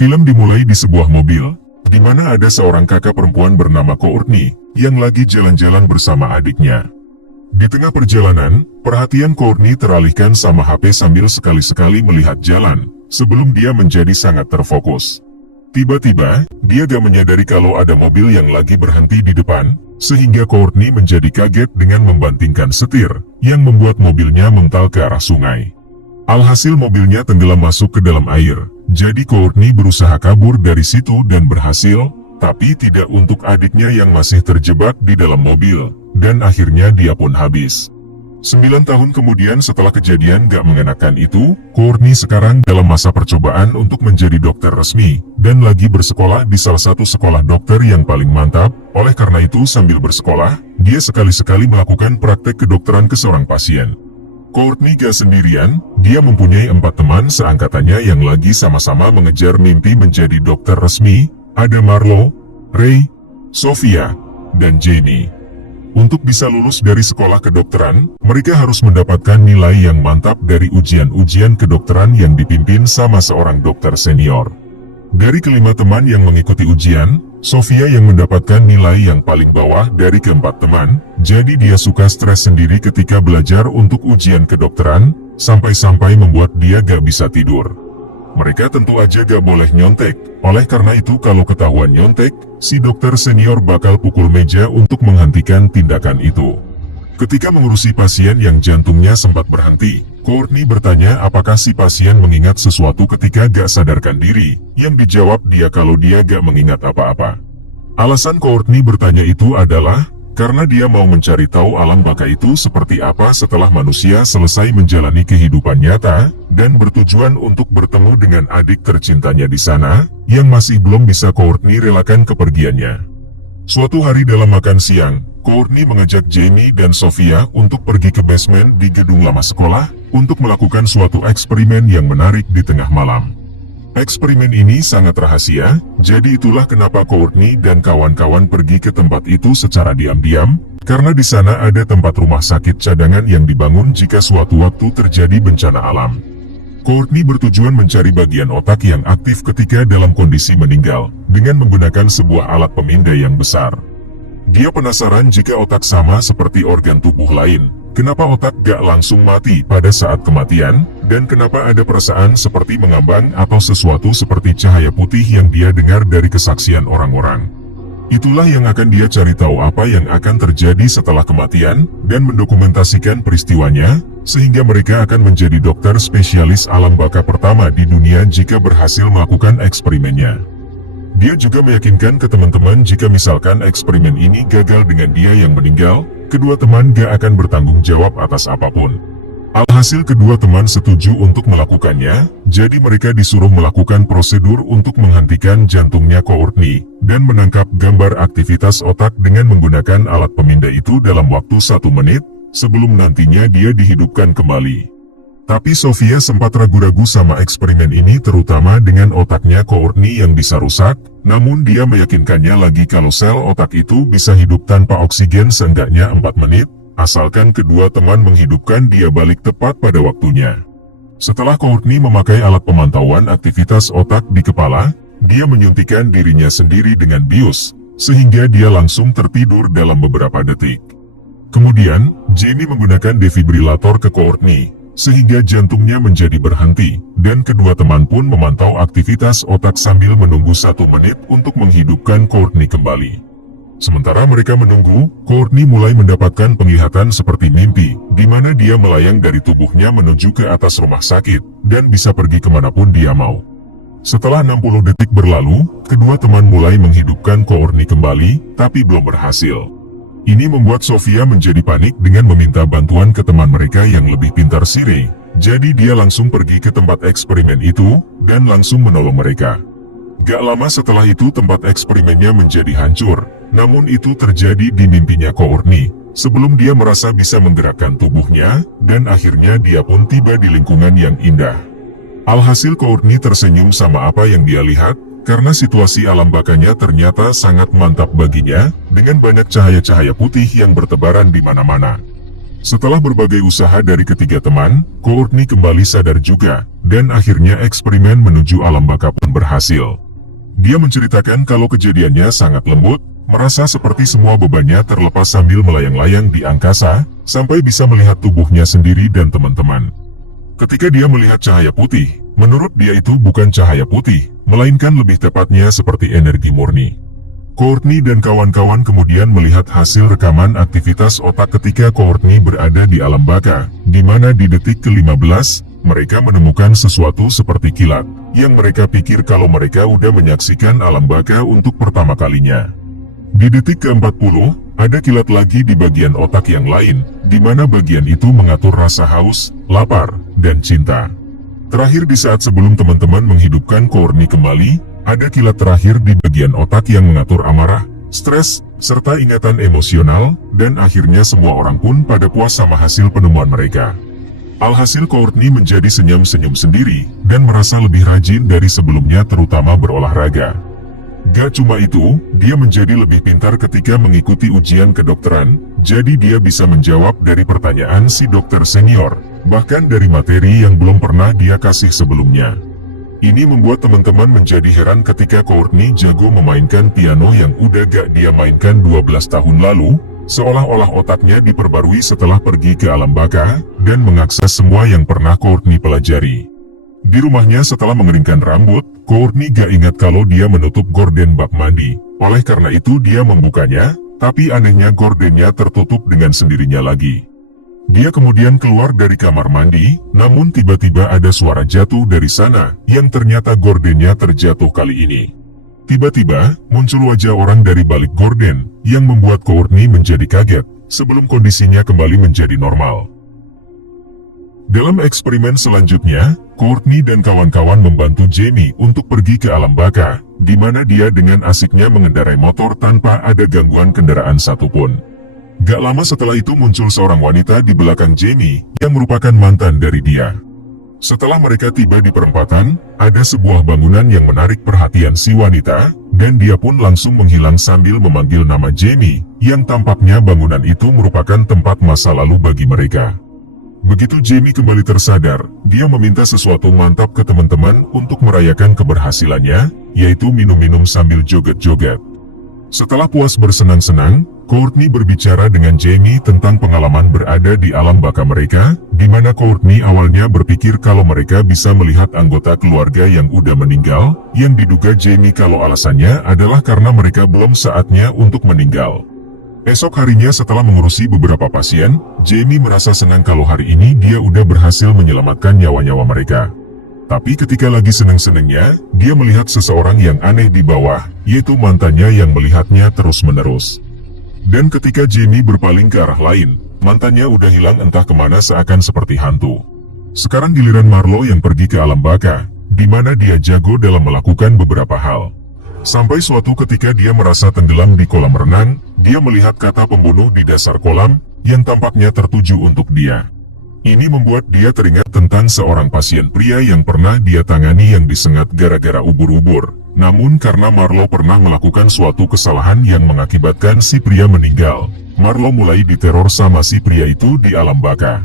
Film dimulai di sebuah mobil, di mana ada seorang kakak perempuan bernama Courtney, yang lagi jalan-jalan bersama adiknya. Di tengah perjalanan, perhatian Courtney teralihkan sama HP sambil sekali-sekali melihat jalan, sebelum dia menjadi sangat terfokus. Tiba-tiba, dia gak menyadari kalau ada mobil yang lagi berhenti di depan, sehingga Courtney menjadi kaget dengan membantingkan setir, yang membuat mobilnya mental ke arah sungai. Alhasil mobilnya tenggelam masuk ke dalam air, jadi Courtney berusaha kabur dari situ dan berhasil, tapi tidak untuk adiknya yang masih terjebak di dalam mobil, dan akhirnya dia pun habis. 9 tahun kemudian setelah kejadian gak mengenakan itu, Courtney sekarang dalam masa percobaan untuk menjadi dokter resmi, dan lagi bersekolah di salah satu sekolah dokter yang paling mantap. Oleh karena itu sambil bersekolah, dia sekali-sekali melakukan praktek kedokteran ke seorang pasien. Courtney gak sendirian, dia mempunyai 4 teman seangkatannya yang lagi sama-sama mengejar mimpi menjadi dokter resmi. Ada Marlo, Ray, Sophia, dan Jenny. Untuk bisa lulus dari sekolah kedokteran, mereka harus mendapatkan nilai yang mantap dari ujian-ujian kedokteran yang dipimpin sama seorang dokter senior. Dari kelima teman yang mengikuti ujian, Sophia yang mendapatkan nilai yang paling bawah dari keempat teman, jadi dia suka stres sendiri ketika belajar untuk ujian kedokteran, sampai-sampai membuat dia gak bisa tidur. Mereka tentu aja gak boleh nyontek, oleh karena itu kalau ketahuan nyontek, si dokter senior bakal pukul meja untuk menghentikan tindakan itu. Ketika mengurusi pasien yang jantungnya sempat berhenti, Courtney bertanya apakah si pasien mengingat sesuatu ketika gak sadarkan diri, yang dijawab dia kalau dia gak mengingat apa-apa. Alasan Courtney bertanya itu adalah, karena dia mau mencari tahu alam baka itu seperti apa setelah manusia selesai menjalani kehidupan nyata, dan bertujuan untuk bertemu dengan adik tercintanya di sana, yang masih belum bisa Courtney relakan kepergiannya. Suatu hari dalam makan siang, Courtney mengajak Jenny dan Sophia untuk pergi ke basement di gedung lama sekolah, untuk melakukan suatu eksperimen yang menarik di tengah malam. Eksperimen ini sangat rahasia, jadi itulah kenapa Courtney dan kawan-kawan pergi ke tempat itu secara diam-diam, karena di sana ada tempat rumah sakit cadangan yang dibangun jika suatu waktu terjadi bencana alam. Courtney bertujuan mencari bagian otak yang aktif ketika dalam kondisi meninggal, dengan menggunakan sebuah alat pemindai yang besar. Dia penasaran jika otak sama seperti organ tubuh lain, kenapa otak gak langsung mati pada saat kematian, dan kenapa ada perasaan seperti mengambang atau sesuatu seperti cahaya putih yang dia dengar dari kesaksian orang-orang. Itulah yang akan dia cari tahu apa yang akan terjadi setelah kematian, dan mendokumentasikan peristiwanya, sehingga mereka akan menjadi dokter spesialis alam baka pertama di dunia jika berhasil melakukan eksperimennya. Dia juga meyakinkan ke teman-teman jika misalkan eksperimen ini gagal dengan dia yang meninggal, kedua teman gak akan bertanggung jawab atas apapun. Alhasil kedua teman setuju untuk melakukannya, jadi mereka disuruh melakukan prosedur untuk menghentikan jantungnya Courtney, dan menangkap gambar aktivitas otak dengan menggunakan alat pemindai itu dalam waktu 1 menit, sebelum nantinya dia dihidupkan kembali. Tapi Sophia sempat ragu-ragu sama eksperimen ini terutama dengan otaknya Courtney yang bisa rusak, namun dia meyakinkannya lagi kalau sel otak itu bisa hidup tanpa oksigen seenggaknya 4 menit, asalkan kedua teman menghidupkan dia balik tepat pada waktunya. Setelah Courtney memakai alat pemantauan aktivitas otak di kepala, dia menyuntikkan dirinya sendiri dengan bius, sehingga dia langsung tertidur dalam beberapa detik. Kemudian, Jenny menggunakan defibrilator ke Courtney, sehingga jantungnya menjadi berhenti, dan kedua teman pun memantau aktivitas otak sambil menunggu 1 menit untuk menghidupkan Courtney kembali. Sementara mereka menunggu, Courtney mulai mendapatkan penglihatan seperti mimpi, di mana dia melayang dari tubuhnya menuju ke atas rumah sakit, dan bisa pergi kemanapun dia mau. Setelah 60 detik berlalu, kedua teman mulai menghidupkan Courtney kembali, tapi belum berhasil. Ini membuat Sophia menjadi panik dengan meminta bantuan ke teman mereka yang lebih pintar si Ray. Jadi dia langsung pergi ke tempat eksperimen itu, dan langsung menolong mereka. Gak lama setelah itu tempat eksperimennya menjadi hancur, namun itu terjadi di mimpinya Courtney, sebelum dia merasa bisa menggerakkan tubuhnya, dan akhirnya dia pun tiba di lingkungan yang indah. Alhasil Courtney tersenyum sama apa yang dia lihat, karena situasi alam bakanya ternyata sangat mantap baginya, dengan banyak cahaya-cahaya putih yang bertebaran di mana-mana. Setelah berbagai usaha dari ketiga teman, Courtney kembali sadar juga, dan akhirnya eksperimen menuju alam baka pun berhasil. Dia menceritakan kalau kejadiannya sangat lembut, merasa seperti semua bebannya terlepas sambil melayang-layang di angkasa, sampai bisa melihat tubuhnya sendiri dan teman-teman. Ketika dia melihat cahaya putih, menurut dia itu bukan cahaya putih, melainkan lebih tepatnya seperti energi murni. Courtney dan kawan-kawan kemudian melihat hasil rekaman aktivitas otak ketika Courtney berada di alam baka, di mana di detik ke-15, mereka menemukan sesuatu seperti kilat, yang mereka pikir kalau mereka udah menyaksikan alam baka untuk pertama kalinya. Di detik ke-40, ada kilat lagi di bagian otak yang lain, di mana bagian itu mengatur rasa haus, lapar, dan cinta. Terakhir di saat sebelum teman-teman menghidupkan Courtney kembali, ada kilat terakhir di bagian otak yang mengatur amarah, stres, serta ingatan emosional, dan akhirnya semua orang pun pada puas sama hasil penemuan mereka. Alhasil Courtney menjadi senyum-senyum sendiri, dan merasa lebih rajin dari sebelumnya terutama berolahraga. Gak cuma itu, dia menjadi lebih pintar ketika mengikuti ujian kedokteran, jadi dia bisa menjawab dari pertanyaan si dokter senior, bahkan dari materi yang belum pernah dia kasih sebelumnya. Ini membuat teman-teman menjadi heran ketika Courtney jago memainkan piano yang udah gak dia mainkan 12 tahun lalu, seolah-olah otaknya diperbarui setelah pergi ke alam baka, dan mengakses semua yang pernah Courtney pelajari. Di rumahnya setelah mengeringkan rambut, Courtney gak ingat kalau dia menutup gorden bak mandi, oleh karena itu dia membukanya, tapi anehnya gordennya tertutup dengan sendirinya lagi. Dia kemudian keluar dari kamar mandi, namun tiba-tiba ada suara jatuh dari sana, yang ternyata gordennya terjatuh kali ini. Tiba-tiba, muncul wajah orang dari balik gorden, yang membuat Courtney menjadi kaget, sebelum kondisinya kembali menjadi normal. Dalam eksperimen selanjutnya, Courtney dan kawan-kawan membantu Jamie untuk pergi ke alam baka, di mana dia dengan asiknya mengendarai motor tanpa ada gangguan kendaraan satupun. Gak lama setelah itu muncul seorang wanita di belakang Jamie, yang merupakan mantan dari dia. Setelah mereka tiba di perempatan, ada sebuah bangunan yang menarik perhatian si wanita, dan dia pun langsung menghilang sambil memanggil nama Jamie, yang tampaknya bangunan itu merupakan tempat masa lalu bagi mereka. Begitu Jamie kembali tersadar, dia meminta sesuatu mantap ke teman-teman untuk merayakan keberhasilannya, yaitu minum-minum sambil joget-joget. Setelah puas bersenang-senang, Courtney berbicara dengan Jamie tentang pengalaman berada di alam baka mereka, di mana Courtney awalnya berpikir kalau mereka bisa melihat anggota keluarga yang udah meninggal, yang diduga Jamie kalau alasannya adalah karena mereka belum saatnya untuk meninggal. Esok harinya setelah mengurusi beberapa pasien, Jamie merasa senang kalau hari ini dia udah berhasil menyelamatkan nyawa-nyawa mereka. Tapi ketika lagi seneng-senengnya, dia melihat seseorang yang aneh di bawah, yaitu mantannya yang melihatnya terus-menerus. Dan ketika Jamie berpaling ke arah lain, mantannya udah hilang entah kemana seakan seperti hantu. Sekarang giliran Marlo yang pergi ke alam baka, di mana dia jago dalam melakukan beberapa hal. Sampai suatu ketika dia merasa tenggelam di kolam renang, dia melihat kata pembunuh di dasar kolam, yang tampaknya tertuju untuk dia. Ini membuat dia teringat tentang seorang pasien pria yang pernah dia tangani yang disengat gara-gara ubur-ubur. Namun karena Marlo pernah melakukan suatu kesalahan yang mengakibatkan si pria meninggal, Marlo mulai diteror sama si pria itu di alam baka.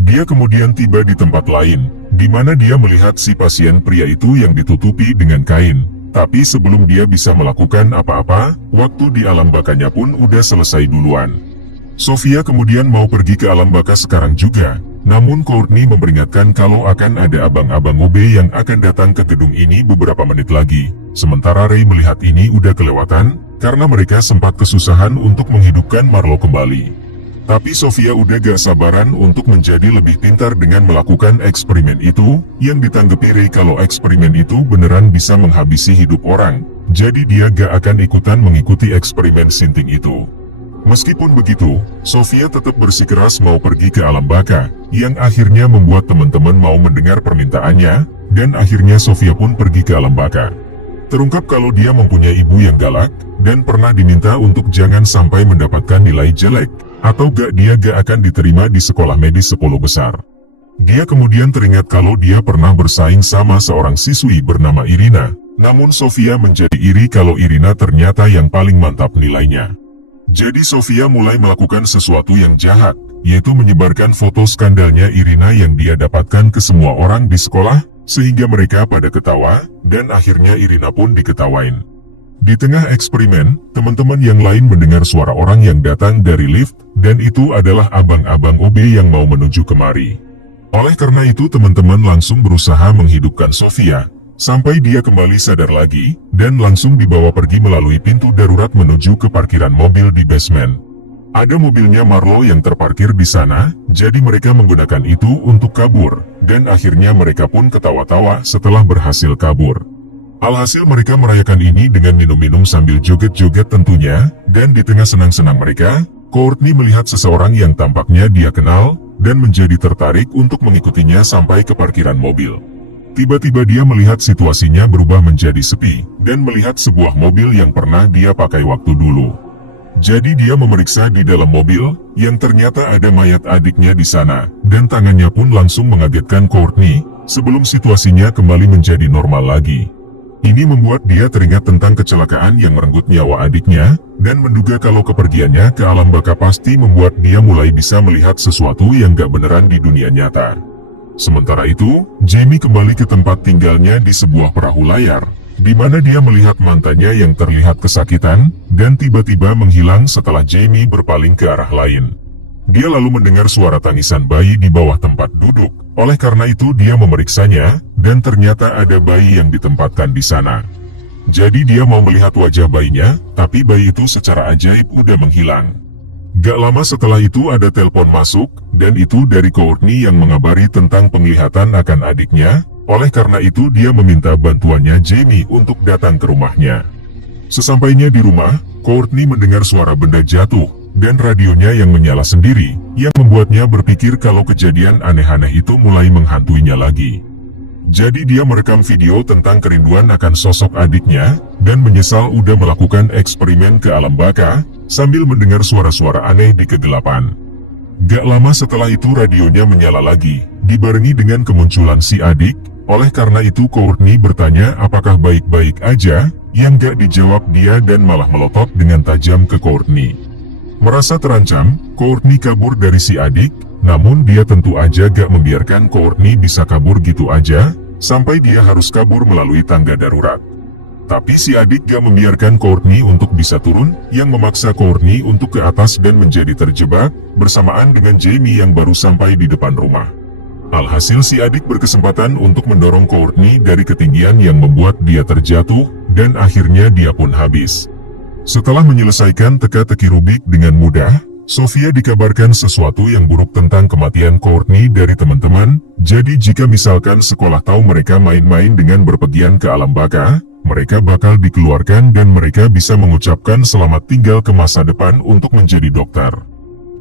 Dia kemudian tiba di tempat lain, di mana dia melihat si pasien pria itu yang ditutupi dengan kain. Tapi sebelum dia bisa melakukan apa-apa, waktu di alam bakanya pun udah selesai duluan. Sofia kemudian mau pergi ke alam baka sekarang juga, namun Courtney memperingatkan kalau akan ada abang-abang OB yang akan datang ke gedung ini beberapa menit lagi. Sementara Ray melihat ini udah kelewatan, karena mereka sempat kesusahan untuk menghidupkan Marlo kembali. Tapi Sofia udah gak sabaran untuk menjadi lebih pintar dengan melakukan eksperimen itu, yang ditanggapi Ray kalau eksperimen itu beneran bisa menghabisi hidup orang, jadi dia gak akan ikutan mengikuti eksperimen sinting itu. Meskipun begitu, Sofia tetap bersikeras mau pergi ke alam baka, yang akhirnya membuat teman-teman mau mendengar permintaannya, dan akhirnya Sofia pun pergi ke alam baka. Terungkap kalau dia mempunyai ibu yang galak, dan pernah diminta untuk jangan sampai mendapatkan nilai jelek, atau dia gak akan diterima di sekolah medis 10 besar. Dia kemudian teringat kalau dia pernah bersaing sama seorang siswi bernama Irina, namun Sofia menjadi iri kalau Irina ternyata yang paling mantap nilainya. Jadi Sofia mulai melakukan sesuatu yang jahat, yaitu menyebarkan foto skandalnya Irina yang dia dapatkan ke semua orang di sekolah, sehingga mereka pada ketawa, dan akhirnya Irina pun diketawain. Di tengah eksperimen, teman-teman yang lain mendengar suara orang yang datang dari lift, dan itu adalah abang-abang OB yang mau menuju kemari. Oleh karena itu teman-teman langsung berusaha menghidupkan Sofia, sampai dia kembali sadar lagi, dan langsung dibawa pergi melalui pintu darurat menuju ke parkiran mobil di basement. Ada mobilnya Marlo yang terparkir di sana, jadi mereka menggunakan itu untuk kabur, dan akhirnya mereka pun ketawa-tawa setelah berhasil kabur. Alhasil mereka merayakan ini dengan minum-minum sambil joget-joget tentunya, dan di tengah senang-senang mereka, Courtney melihat seseorang yang tampaknya dia kenal, dan menjadi tertarik untuk mengikutinya sampai ke parkiran mobil. Tiba-tiba dia melihat situasinya berubah menjadi sepi, dan melihat sebuah mobil yang pernah dia pakai waktu dulu. Jadi dia memeriksa di dalam mobil, yang ternyata ada mayat adiknya di sana, dan tangannya pun langsung mengagetkan Courtney, sebelum situasinya kembali menjadi normal lagi. Ini membuat dia teringat tentang kecelakaan yang merenggut nyawa adiknya, dan menduga kalau kepergiannya ke alam baka pasti membuat dia mulai bisa melihat sesuatu yang gak beneran di dunia nyata. Sementara itu, Jamie kembali ke tempat tinggalnya di sebuah perahu layar, di mana dia melihat mantannya yang terlihat kesakitan, dan tiba-tiba menghilang setelah Jamie berpaling ke arah lain. Dia lalu mendengar suara tangisan bayi di bawah tempat duduk, oleh karena itu dia memeriksanya, dan ternyata ada bayi yang ditempatkan di sana. Jadi dia mau melihat wajah bayinya, tapi bayi itu secara ajaib udah menghilang. Gak lama setelah itu ada telepon masuk, dan itu dari Courtney yang mengabari tentang penglihatan akan adiknya, oleh karena itu dia meminta bantuannya Jamie untuk datang ke rumahnya. Sesampainya di rumah, Courtney mendengar suara benda jatuh, dan radionya yang menyala sendiri, yang membuatnya berpikir kalau kejadian aneh-aneh itu mulai menghantuinya lagi. Jadi dia merekam video tentang kerinduan akan sosok adiknya, dan menyesal udah melakukan eksperimen ke alam baka, sambil mendengar suara-suara aneh di kegelapan. Gak lama setelah itu radionya menyala lagi, dibarengi dengan kemunculan si adik, oleh karena itu Courtney bertanya apakah baik-baik aja, yang gak dijawab dia dan malah melotot dengan tajam ke Courtney. Merasa terancam, Courtney kabur dari si adik, namun dia tentu aja gak membiarkan Courtney bisa kabur gitu aja, sampai dia harus kabur melalui tangga darurat. Tapi si adik gak membiarkan Courtney untuk bisa turun, yang memaksa Courtney untuk ke atas dan menjadi terjebak, bersamaan dengan Jamie yang baru sampai di depan rumah. Alhasil si adik berkesempatan untuk mendorong Courtney dari ketinggian yang membuat dia terjatuh, dan akhirnya dia pun habis. Setelah menyelesaikan teka-teki Rubik dengan mudah, Sofia dikabarkan sesuatu yang buruk tentang kematian Courtney dari teman-teman, jadi jika misalkan sekolah tahu mereka main-main dengan berpergian ke alam baka, mereka bakal dikeluarkan dan mereka bisa mengucapkan selamat tinggal ke masa depan untuk menjadi dokter.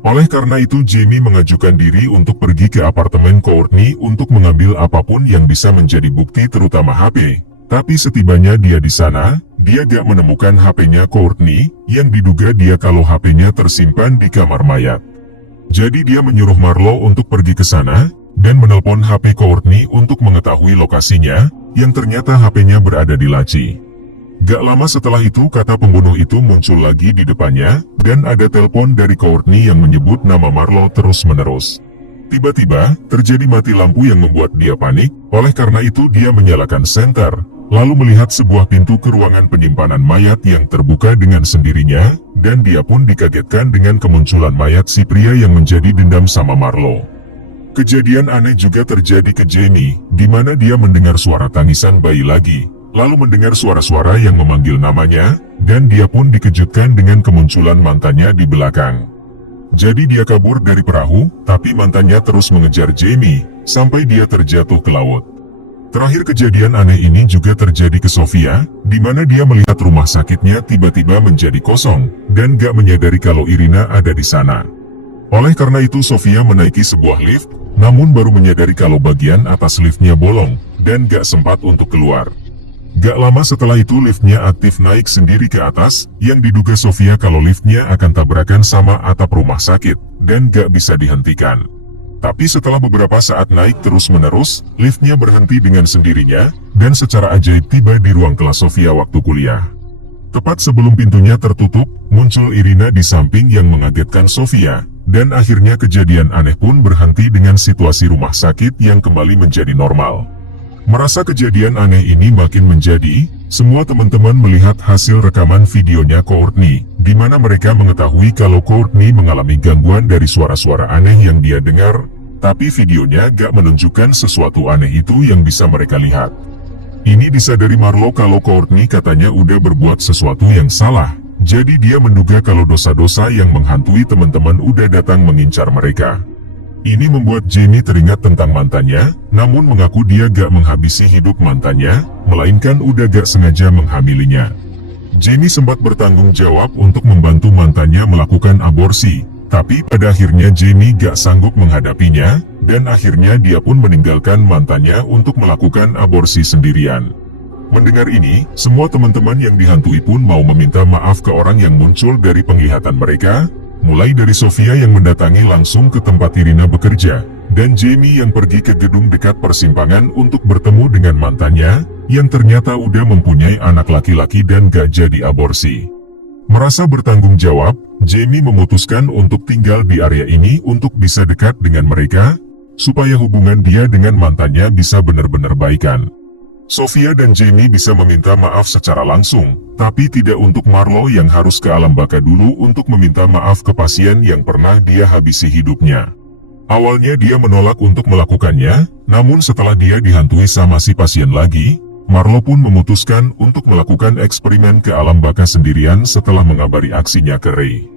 Oleh karena itu Jamie mengajukan diri untuk pergi ke apartemen Courtney untuk mengambil apapun yang bisa menjadi bukti terutama HP. Tapi setibanya dia di sana, dia gak menemukan HP-nya Courtney, yang diduga dia kalau HP-nya tersimpan di kamar mayat. Jadi dia menyuruh Marlo untuk pergi ke sana, dan menelpon HP Courtney untuk mengetahui lokasinya, yang ternyata HP-nya berada di laci. Gak lama setelah itu kata pembunuh itu muncul lagi di depannya, dan ada telepon dari Courtney yang menyebut nama Marlo terus-menerus. Tiba-tiba, terjadi mati lampu yang membuat dia panik, oleh karena itu dia menyalakan senter. Lalu melihat sebuah pintu ke ruangan penyimpanan mayat yang terbuka dengan sendirinya, dan dia pun dikagetkan dengan kemunculan mayat si pria yang menjadi dendam sama Marlo. Kejadian aneh juga terjadi ke Jamie, di mana dia mendengar suara tangisan bayi lagi, lalu mendengar suara-suara yang memanggil namanya, dan dia pun dikejutkan dengan kemunculan mantannya di belakang. Jadi dia kabur dari perahu, tapi mantannya terus mengejar Jamie, sampai dia terjatuh ke laut. Terakhir kejadian aneh ini juga terjadi ke Sofia, di mana dia melihat rumah sakitnya tiba-tiba menjadi kosong, dan gak menyadari kalau Irina ada di sana. Oleh karena itu Sofia menaiki sebuah lift, namun baru menyadari kalau bagian atas liftnya bolong, dan gak sempat untuk keluar. Gak lama setelah itu liftnya aktif naik sendiri ke atas, yang diduga Sofia kalau liftnya akan tabrakan sama atap rumah sakit, dan gak bisa dihentikan. Tapi setelah beberapa saat naik terus-menerus, liftnya berhenti dengan sendirinya, dan secara ajaib tiba di ruang kelas Sofia waktu kuliah. Tepat sebelum pintunya tertutup, muncul Irina di samping yang mengagetkan Sofia, dan akhirnya kejadian aneh pun berhenti dengan situasi rumah sakit yang kembali menjadi normal. Merasa kejadian aneh ini makin menjadi, semua teman-teman melihat hasil rekaman videonya Courtney, di mana mereka mengetahui kalau Courtney mengalami gangguan dari suara-suara aneh yang dia dengar, tapi videonya gak menunjukkan sesuatu aneh itu yang bisa mereka lihat. Ini disadari Marlo kalau Courtney katanya udah berbuat sesuatu yang salah, jadi dia menduga kalau dosa-dosa yang menghantui teman-teman udah datang mengincar mereka. Ini membuat Jamie teringat tentang mantannya, namun mengaku dia gak menghabisi hidup mantannya, melainkan udah gak sengaja menghamilinya. Jamie sempat bertanggung jawab untuk membantu mantannya melakukan aborsi, tapi pada akhirnya Jamie gak sanggup menghadapinya, dan akhirnya dia pun meninggalkan mantannya untuk melakukan aborsi sendirian. Mendengar ini, semua teman-teman yang dihantui pun mau meminta maaf ke orang yang muncul dari penglihatan mereka, mulai dari Sofia yang mendatangi langsung ke tempat Irina bekerja, dan Jamie yang pergi ke gedung dekat persimpangan untuk bertemu dengan mantannya, yang ternyata udah mempunyai anak laki-laki dan gak jadi aborsi. Merasa bertanggung jawab, Jamie memutuskan untuk tinggal di area ini untuk bisa dekat dengan mereka, supaya hubungan dia dengan mantannya bisa benar-benar baikan. Sofia dan Jamie bisa meminta maaf secara langsung, tapi tidak untuk Marlo yang harus ke alam baka dulu untuk meminta maaf ke pasien yang pernah dia habisi hidupnya. Awalnya dia menolak untuk melakukannya, namun setelah dia dihantui sama si pasien lagi, Marlo pun memutuskan untuk melakukan eksperimen ke alam baka sendirian setelah mengabari aksinya ke Ray.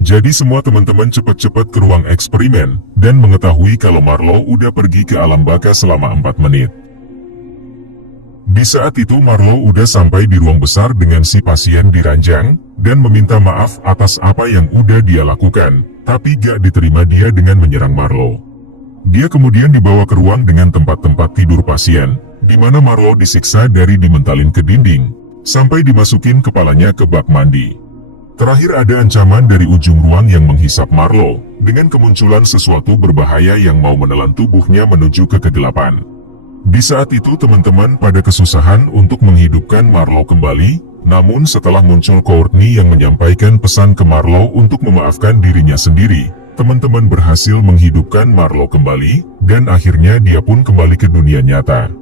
Jadi semua teman-teman cepat-cepat ke ruang eksperimen, dan mengetahui kalau Marlo udah pergi ke alam baka selama 4 menit. Di saat itu Marlo udah sampai di ruang besar dengan si pasien di ranjang, dan meminta maaf atas apa yang udah dia lakukan, tapi gak diterima dia dengan menyerang Marlo. Dia kemudian dibawa ke ruang dengan tempat-tempat tidur pasien, di mana Marlo disiksa dari dimentalin ke dinding, sampai dimasukin kepalanya ke bak mandi. Terakhir ada ancaman dari ujung ruang yang menghisap Marlo, dengan kemunculan sesuatu berbahaya yang mau menelan tubuhnya menuju ke kegelapan. Di saat itu teman-teman pada kesusahan untuk menghidupkan Marlo kembali, namun setelah muncul Courtney yang menyampaikan pesan ke Marlo untuk memaafkan dirinya sendiri, teman-teman berhasil menghidupkan Marlo kembali, dan akhirnya dia pun kembali ke dunia nyata.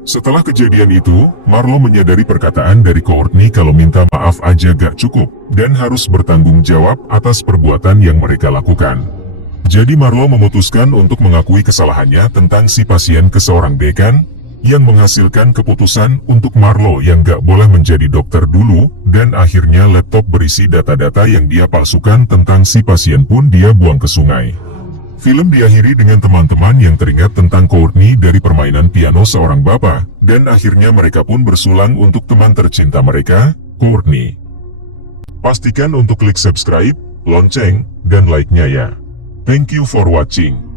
Setelah kejadian itu, Marlo menyadari perkataan dari Courtney kalau minta maaf aja gak cukup, dan harus bertanggung jawab atas perbuatan yang mereka lakukan. Jadi Marlo memutuskan untuk mengakui kesalahannya tentang si pasien ke seorang dekan, yang menghasilkan keputusan untuk Marlo yang gak boleh menjadi dokter dulu, dan akhirnya laptop berisi data-data yang dia palsukan tentang si pasien pun dia buang ke sungai. Film diakhiri dengan teman-teman yang teringat tentang Courtney dari permainan piano seorang bapak, dan akhirnya mereka pun bersulang untuk teman tercinta mereka, Courtney. Pastikan untuk klik subscribe, lonceng, dan like-nya ya. Thank you for watching.